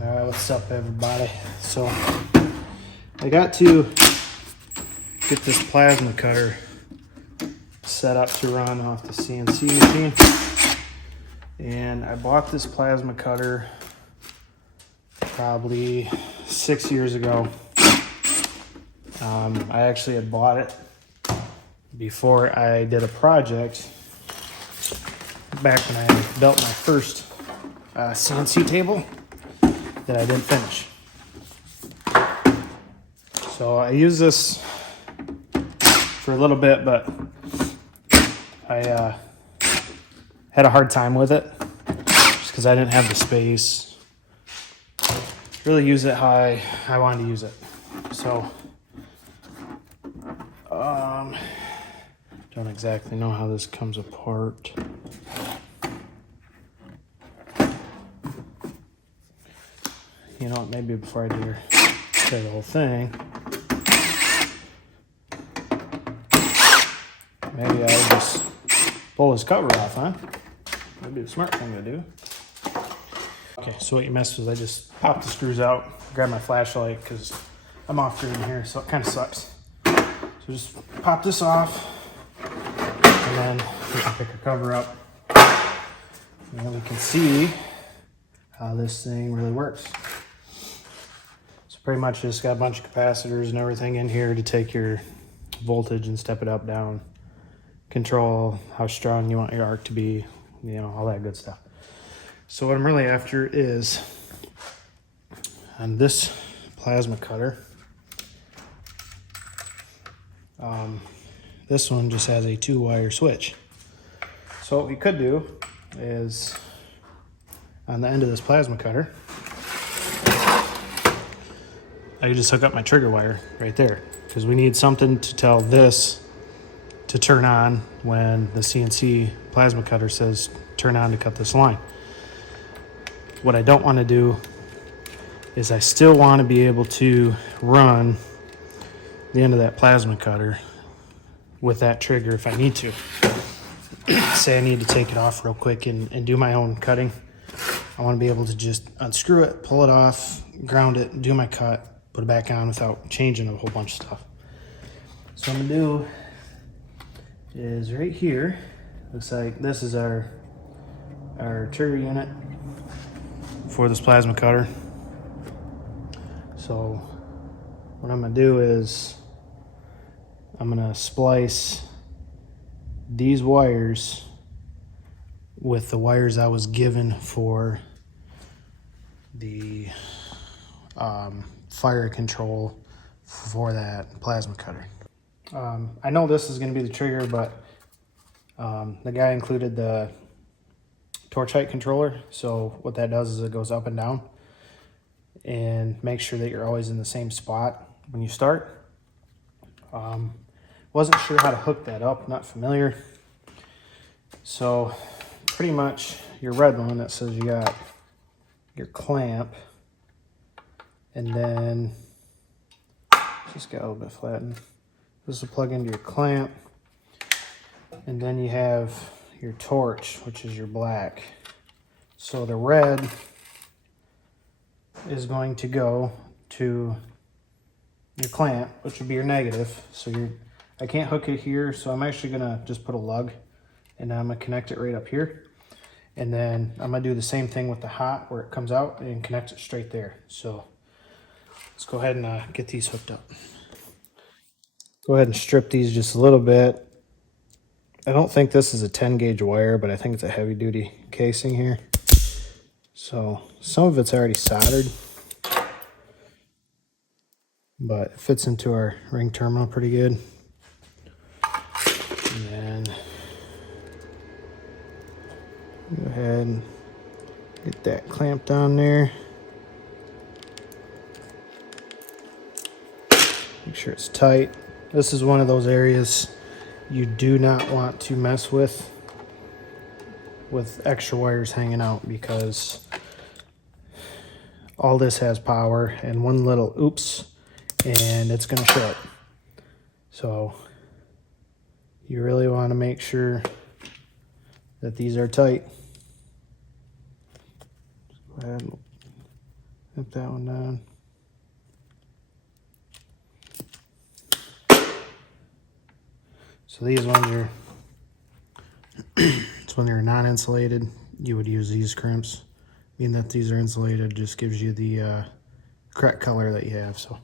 Alright, what's up everybody? So I got to get this plasma cutter set up to run off the CNC machine, and I bought this plasma cutter probably 6 years ago. I actually had bought it before I did a project back when I built my first CNC table that I didn't finish. So I used this for a little bit, but I had a hard time with it just because I didn't have the space to really use it how I wanted to use it. So don't exactly know how this comes apart. You know what, maybe before I do the whole thing, maybe I just pull this cover off, huh? That'd be the smart thing to do. Okay, so what you missed was I just popped the screws out, grabbed my flashlight because I'm off grid in here, so it kind of sucks. So just pop this off, and then we can pick our cover up, and then we can see how this thing really works. So pretty much just got a bunch of capacitors and everything in here to take your voltage and step it up, down, control how strong you want your arc to be, you know, all that good stuff. So what I'm really after is on this plasma cutter, this one just has a 2-wire switch. So what we could do is on the end of this plasma cutter, I could just hook up my trigger wire right there, because we need something to tell this to turn on when the CNC plasma cutter says turn on to cut this line. What I don't want to do is I still want to be able to run the end of that plasma cutter with that trigger if I need to. Say I need to take it off real quick and do my own cutting. I want to be able to just unscrew it, pull it off, ground it, do my cut, put it back on without changing a whole bunch of stuff. So what I'm going to do is right here, looks like this is our trigger unit for this plasma cutter. So what I'm going to do is I'm going to splice these wires with the wires I was given for the fire control for that plasma cutter. I know this is going to be the trigger, but the guy included the torch height controller. So what that does is it goes up and down and make sure that you're always in the same spot when you start. Wasn't sure how to hook that up, not familiar. So pretty much your red one that says you got your clamp, and then just got a little bit flattened. This will plug into your clamp, and then you have your torch, which is your black. So the red is going to go to your clamp, which would be your negative. So I can't hook it here, so I'm actually gonna just put a lug, and I'm gonna connect it right up here. And then I'm gonna do the same thing with the hot, where it comes out, and connect it straight there. So let's go ahead and get these hooked up. Go ahead and strip these just a little bit. I don't think this is a 10 gauge wire, but I think it's a heavy duty casing here. So some of it's already soldered, but it fits into our ring terminal pretty good. And then go ahead and get that clamped on there. Make sure it's tight. This is one of those areas you do not want to mess with extra wires hanging out, because all this has power, and one little oops and it's going to short. So you really want to make sure that these are tight. Go ahead. Put that one down. So these ones are, it's when they're non-insulated, you would use these crimps. Being that these are insulated just gives you the correct color that you have. So,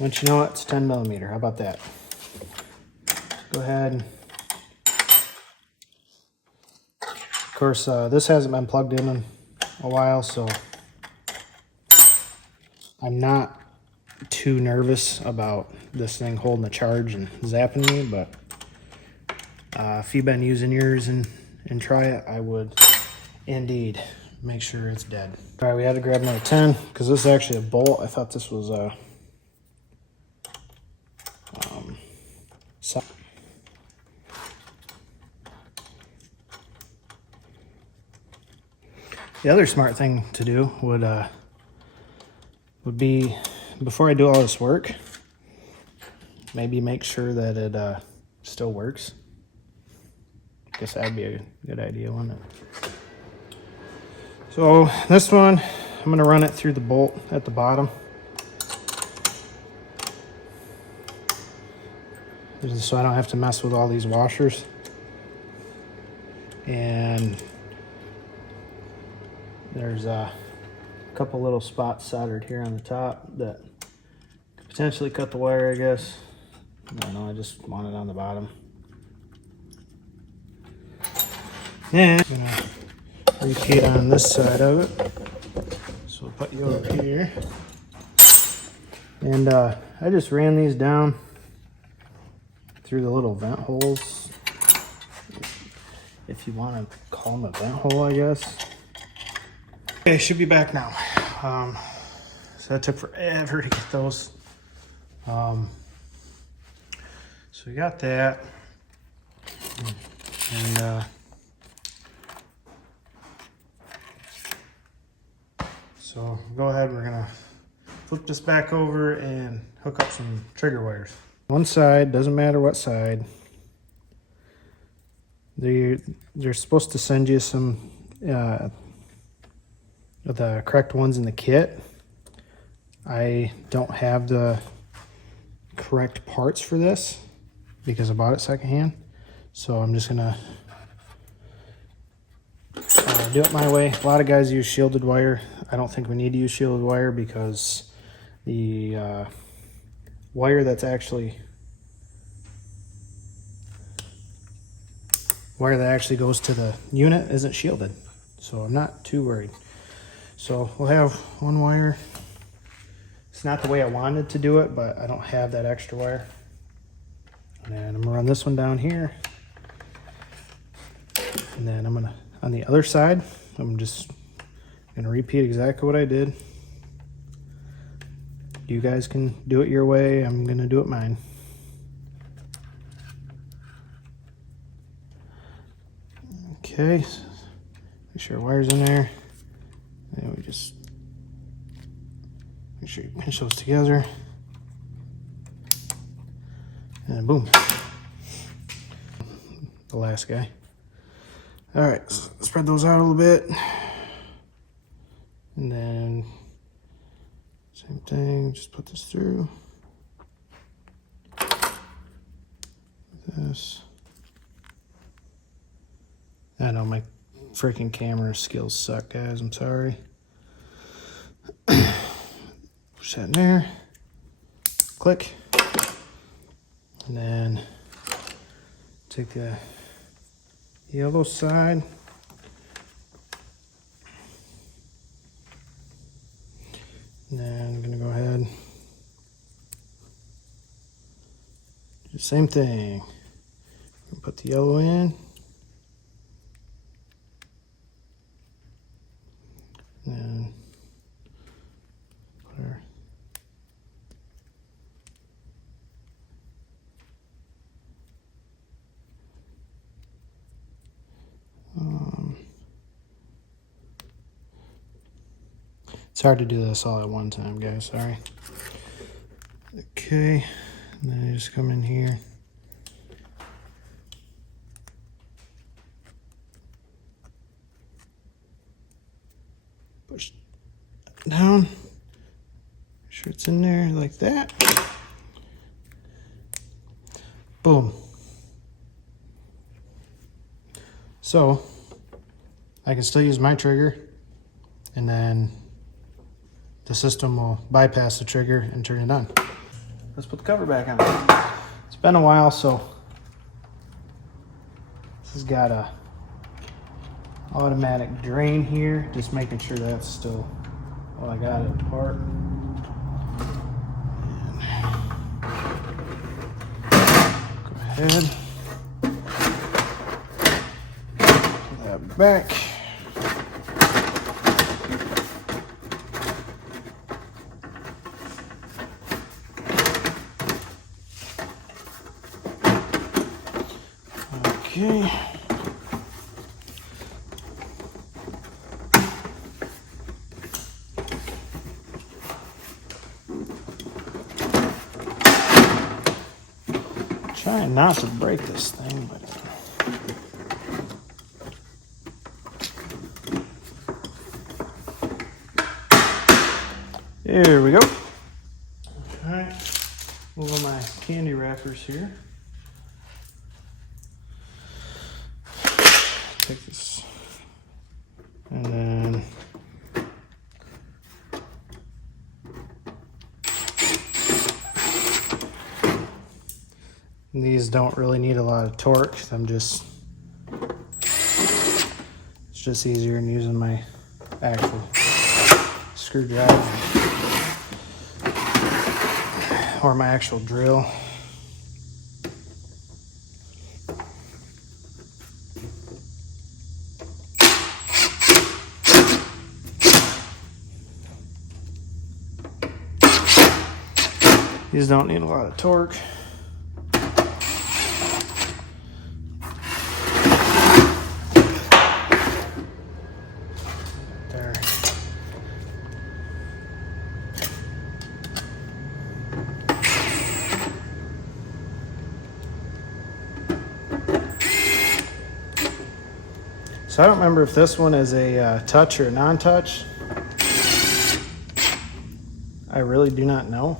once you know it, it's 10 millimeter. How about that? Go ahead. Of course, this hasn't been plugged in a while, so I'm not too nervous about this thing holding a charge and zapping me, but if you've been using yours and try it, I would indeed make sure it's dead. All right, we had to grab another 10 because this is actually a bolt. I thought this was a the other smart thing to do would be, before I do all this work, maybe make sure that it still works. I guess that'd be a good idea, wouldn't it? So this one, I'm gonna run it through the bolt at the bottom. So I don't have to mess with all these washers. And there's a couple little spots soldered here on the top that could potentially cut the wire, I guess. I don't know, I just want it on the bottom. And I'm gonna repeat on this side of it. So we'll put you over here. And I just ran these down through the little vent holes, if you want to call them a vent hole, I guess. Okay, should be back now. So that took forever to get those. So we got that, and so go ahead. We're gonna flip this back over and hook up some trigger wires. One side, doesn't matter what side. They're supposed to send you some the correct ones in the kit. I don't have the correct parts for this because I bought it secondhand. So I'm just gonna do it my way. A lot of guys use shielded wire. I don't think we need to use shielded wire because the wire that actually goes to the unit isn't shielded, so I'm not too worried. So we'll have one wire. It's not the way I wanted to do it, but I don't have that extra wire. And I'm gonna run this one down here, and then I'm gonna, on the other side, I'm just gonna repeat exactly what I did. You guys can do it your way. I'm gonna do it mine. Okay, make sure wire's in there. And we just make sure you pinch those together. And boom. The last guy. All right, so spread those out a little bit. And then same thing, just put this through. This. I know my freaking camera skills suck, guys. I'm sorry. Push that in there. Click. And then take the yellow side. And then I'm gonna go ahead. Do the same thing. Put the yellow in. And put our it's hard to do this all at one time, guys, sorry. Okay, and then I just come in here. Push down. Make sure it's in there like that. Boom. So I can still use my trigger, and then the system will bypass the trigger and turn it on. Let's put the cover back on. It's been a while, so this has got a automatic drain here, just making sure that's still, well, I got it apart. Go ahead, put that back. Okay. Trying not to break this thing, but there we go. All right, move on my candy wrappers here. Take this, and then these don't really need a lot of torque. It's just easier than using my actual screwdriver or my actual drill. These don't need a lot of torque. There. So I don't remember if this one is a touch or a non-touch. I really do not know.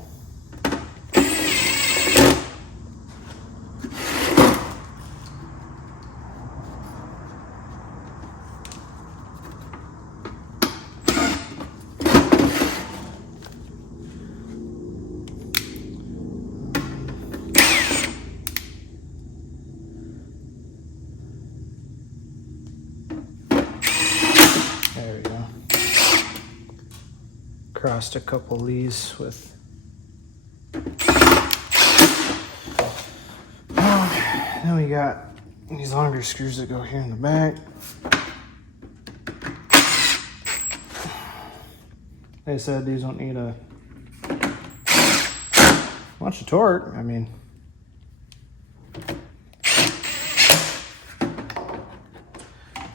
There we go. Crossed a couple of these with then we got these longer screws that go here in the back. They said these don't need a bunch of torque. I mean,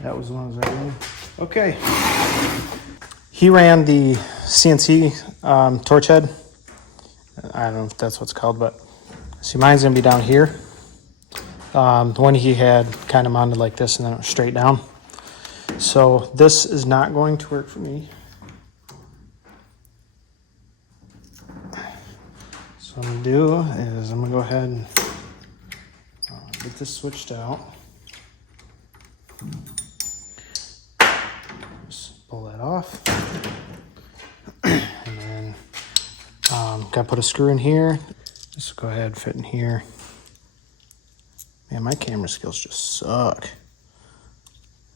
that was the ones I ran. Okay. He ran the CNC torch head. I don't know if that's what's called, but see, mine's gonna be down here. The one he had kind of mounted like this and then it was straight down. So this is not going to work for me. So what I'm gonna do is I'm gonna go ahead and get this switched out. Just pull that off. And then gotta put a screw in here. Just go ahead, fit in here. Man, my camera skills just suck.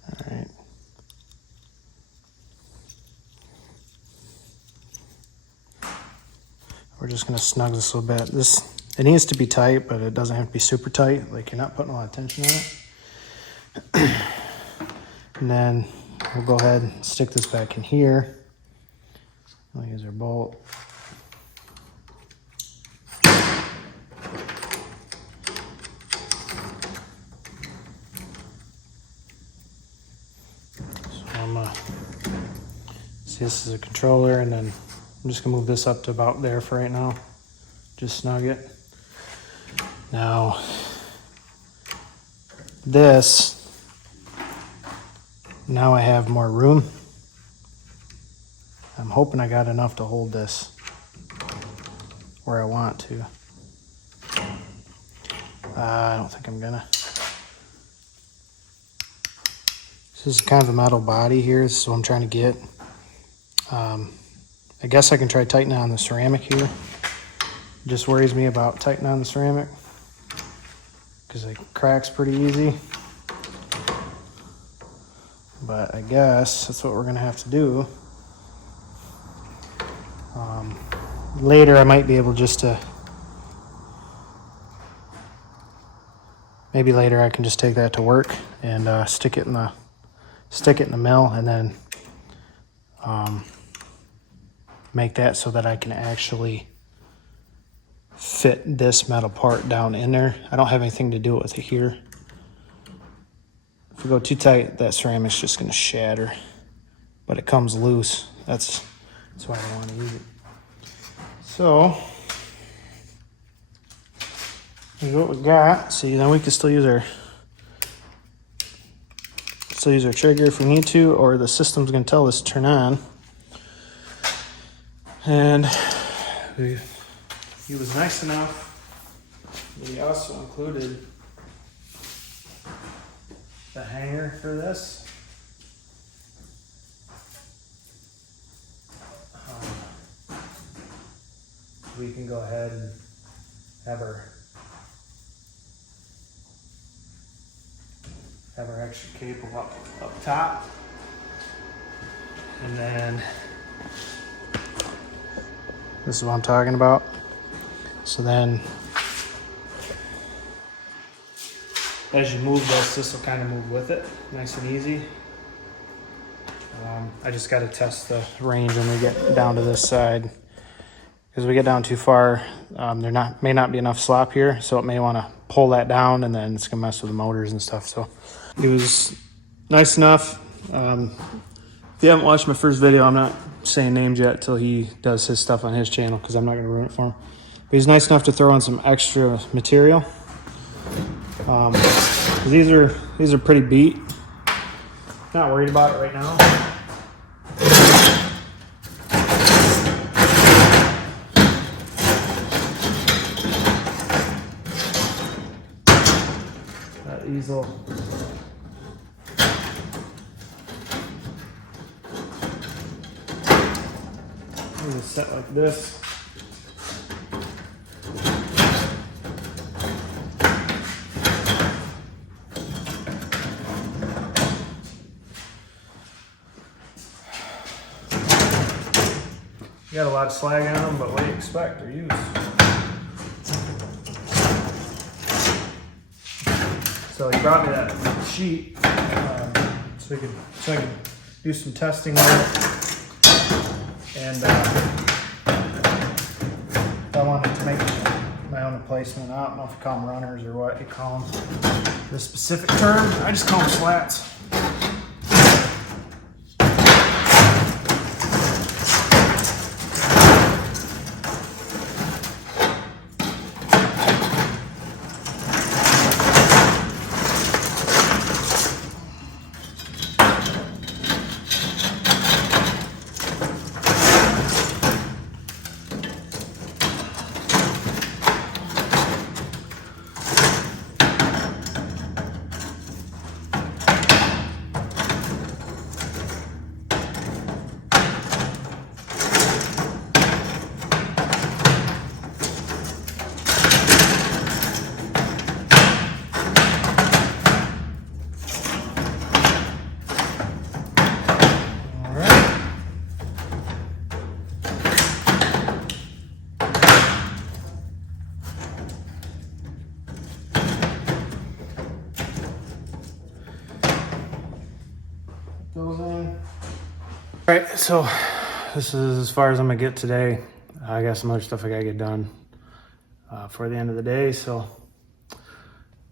All right. We're just gonna snug this a little bit. It needs to be tight, but it doesn't have to be super tight. Like, you're not putting a lot of tension on it. And then we'll go ahead and stick this back in here. We'll use our bolt. See, this is a controller, and then I'm just gonna move this up to about there for right now. Just snug it. Now, now I have more room. I'm hoping I got enough to hold this where I want to. I don't think I'm gonna. This is kind of a metal body here. This is what I'm trying to get. I guess I can try tightening on the ceramic here. It just worries me about tightening on the ceramic because it cracks pretty easy. But I guess that's what we're gonna have to do. Later I might be able just to, maybe later I can just take that to work and stick it in the mill and then make that so that I can actually fit this metal part down in there. I don't have anything to do with it here. If we go too tight, that ceramic's just gonna shatter, but it comes loose. That's why I don't want to use it. So here's what we got. See, then we can still use our trigger if we need to, or the system's gonna tell us to turn on. And he was nice enough. He also included the hanger for this. We can go ahead and have our extra cable up top, and then this is what I'm talking about. So then as you move this will kind of move with it, nice and easy. I just got to test the range when we get down to this side, because we get down too far, there may not be enough slop here, so it may want to pull that down, and then it's gonna mess with the motors and stuff. So it was nice enough. If you haven't watched my first video, I'm not saying names yet till he does his stuff on his channel, because I'm not gonna ruin it for him. But he's nice enough to throw in some extra material. These are pretty beat. Not worried about it right now. That easel. I'm gonna set like this. You got a lot of slag on them, but what do you expect? They're used. So he brought me that sheet so I could do some testing on it. And if I wanted to make my own replacement, I don't know if you call them runners or what you call them. The specific term, I just call them slats. Goes in. All right, so this is as far as I'm gonna get today. I got some other stuff I gotta get done for the end of the day, so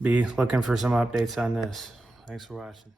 be looking for some updates on this. Thanks for watching.